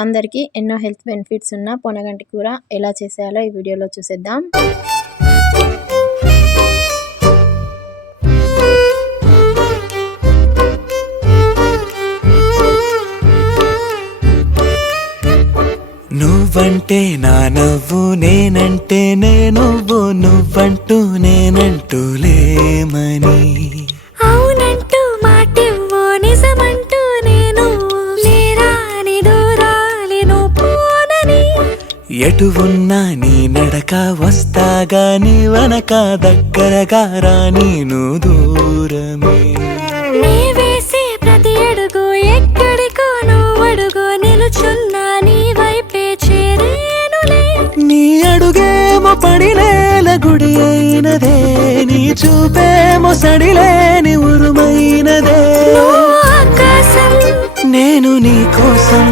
అందరికీ ఎన్నో health benefits ఉన్న పొనగంటి కూర ఎలా చేసేయాలో ఈ వీడియోలో చూసేద్దాం. నువ్వంటే నా నవ్వు, నేనంటే నువ్వు, నువ్వంటూ నేనంటూ లేమని, అవునంటూ మాటివ్వు, నిజమంటూ నేను లేరాని దూరాలను పోనని, ఎటు ఉన్నా నీ నడక వస్తాగా, నీ వనక దగ్గరగా రాని నువ్వు దూరమే. నీ వేసే ప్రతి అడుగు ఎక్కడికో నువ్వు అడుగు, నిలుచున్నా నీ వైపే చేరేనులే. నీ అడుగేమో పడినేల గుడి అయినదే, నీ చూపేమో సడిలేని ఉరుమైనదే. నువ్వు ఆకాశం, నేను నీ కోసం